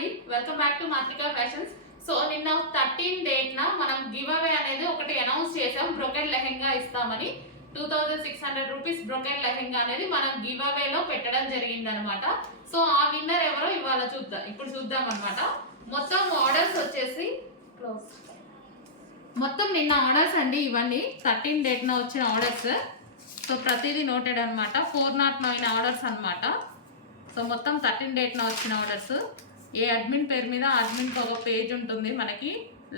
అండి, welcome back to మాత్రికా fashions. So నిన్న 13 date న మనం గివ్ అవే అనేది ఒకటి అనౌన్స్ చేసాం. బ్రోకెట్ లెహెంగా ఇస్తామని 2600 రూపీస్ బ్రోకెట్ లెహెంగా అనేది మనం గివ్ అవేలో పెట్టడం జరిగిందనమాట. సో ఆ విన్నర్ ఎవరో ఇవాళ ఇప్పుడు చూద్దాం అనమాట. మొత్తం ఆర్డర్స్ వచ్చేసి మొత్తం నిన్న ఆర్డర్స్ అండి ఇవన్నీ 13 డేట్ న వచ్చిన ఆర్డర్స్. సో ప్రతిదీ నోటెడ్ అనమాట. 409 ఆర్డర్స్ అనమాట. సో మొత్తం 13 డేట్ న వచ్చిన ఆర్డర్స్. ఏ అడ్మిన్ పేరు మీద అడ్మిన్కి ఒక పేజ్ ఉంటుంది, మనకి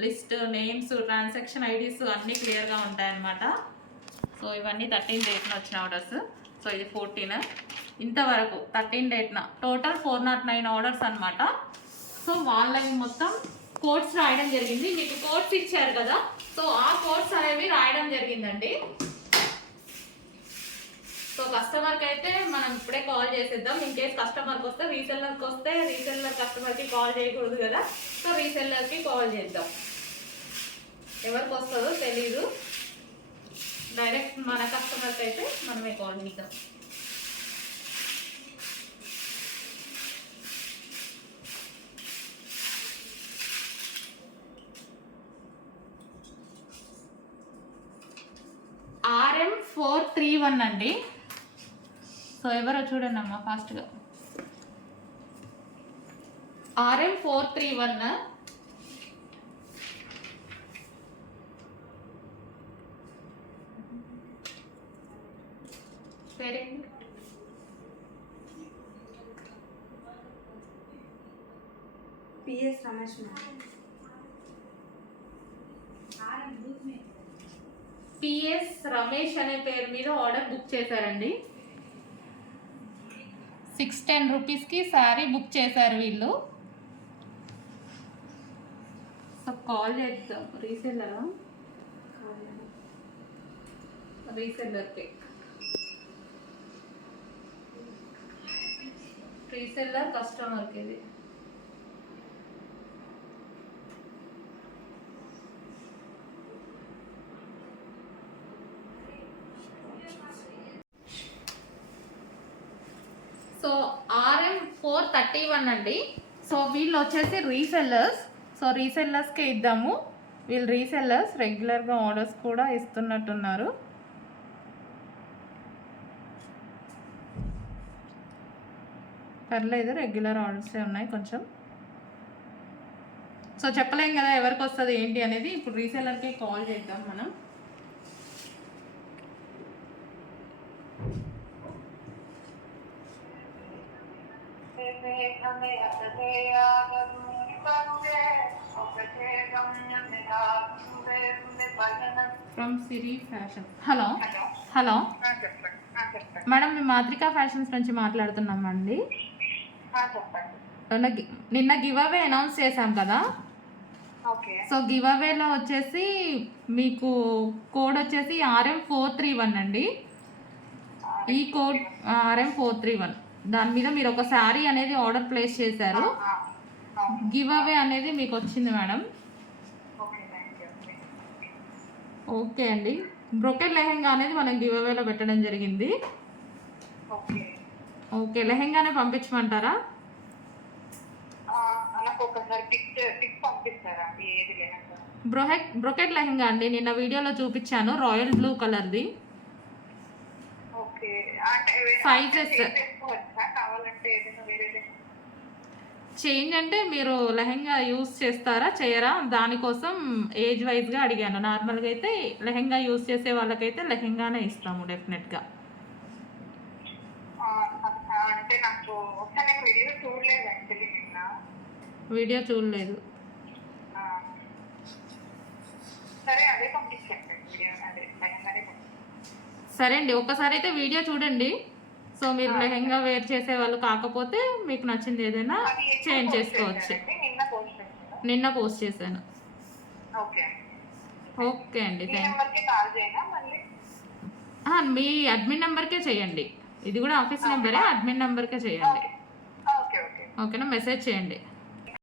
లిస్ట్, నేమ్స్, ట్రాన్సాక్షన్ ఐడీస్ అన్నీ క్లియర్గా ఉంటాయన్నమాట. సో ఇవన్నీ 13 డేట్ న వచ్చిన ఆర్డర్స్. సో ఇది 14 ఇంతవరకు 13 డేట్ న టోటల్ 409 ఆర్డర్స్ అనమాట. సో వాళ్ళవి మొత్తం కోడ్స్ రాయడం జరిగింది. మీకు కోడ్స్ ఇచ్చారు కదా, సో ఆ కోడ్స్ అనేవి రాయడం జరిగిందండి. సో కస్టమర్కి అయితే మనం ఇప్పుడే కాల్ చేసేద్దాం. ఇన్ కేస్ కస్టమర్కి వస్తే రీసెల్లర్ కస్టమర్కి కాల్ చేయకూడదు కదా, సో రీసెల్లర్కి కాల్ చేద్దాం. ఎవరికి వస్తుందో తెలీదు, డైరెక్ట్ మన కస్టమర్కి అయితే మనమే కాల్ చేద్దాం. RM431 అండి. సో ఎవరో చూడండి అమ్మా ఫాస్ట్గా. RM431 పేరేంటి? పిఎస్ రమేష్. పిఎస్ రమేష్ అనే పేరు మీద ఆర్డర్ బుక్ చేశారండి. 610 రూపీస్కి శారీ బుక్ చేశారు వీళ్ళు. సో కాల్ చేద్దాం. రీసెల్లర్కి రీసెల్లర్ కస్టమర్కి ఇది. సో RM431 అండి. సో వీళ్ళు వచ్చేసి రీసెల్లర్స్. సో రీసెల్లర్స్కే ఇద్దాము. వీళ్ళు రీసెల్లర్స్, రెగ్యులర్గా ఆర్డర్స్ కూడా ఇస్తున్నట్టున్నారు. పర్లేదు, రెగ్యులర్ ఆర్డర్సే ఉన్నాయి కొంచెం. సో చెప్పలేం కదా ఎవరికి వస్తుంది ఏంటి అనేది. ఇప్పుడు రీసెల్లర్కే కాల్ చేద్దాం మనం. From Siri fashion. Hello madam, మేము మాత్రికా ఫ్యాషన్స్ నుంచి మాట్లాడుతున్నామండి. నిన్న గివ్ అవే అనౌన్స్ చేశాం కదా. సో గివ్ అవేలో వచ్చేసి మీకు కోడ్ వచ్చేసి RM431 అండి. ఈ కోడ్ RM431, దాని మీద మీరు ఒక శారీ అనేది ఆర్డర్ ప్లేస్ చేశారు. గివ్ అవే అనేది మీకు వచ్చింది మేడం. ఓకే అండి. బ్రోకెట్ లెహెంగా అనేది మనం గివ్ అవేలో పెట్టడం జరిగింది. ఓకే, లెహెంగానే పంపించమంటారా? బ్రోకెట్ లెహెంగా అండి, నిన్న వీడియోలో చూపించాను, రాయల్ బ్లూ కలర్ది. సైజెస్ చేంజ్ అంటే మీరు లెహెంగా యూస్ చేస్తారా చేయరా దానికోసం ఏజ్ వైజ్గా అడిగాను. నార్మల్గా అయితే లెహెంగా యూస్ చేసే వాళ్ళకైతే లెహెంగానే ఇస్తాము డెఫినెట్గా. వీడియో చూడలేదు. సరే అండి, ఒక్కసారి అయితే వీడియో చూడండి. సో మీరు లెహెంగా వేర్ చేసే వాళ్ళు కాకపోతే మీకు నచ్చింది ఏదైనా చేంజ్ చేసుకోవచ్చు. నిన్న పోస్ట్ చేశాను. ఓకే అండి, మీ అడ్మిన్ నెంబర్కే చేయండి. ఇది కూడా ఆఫీస్ నెంబరే, అడ్మిన్ నెంబర్కే చేయండి. ఓకేనా, మెసేజ్ చేయండి.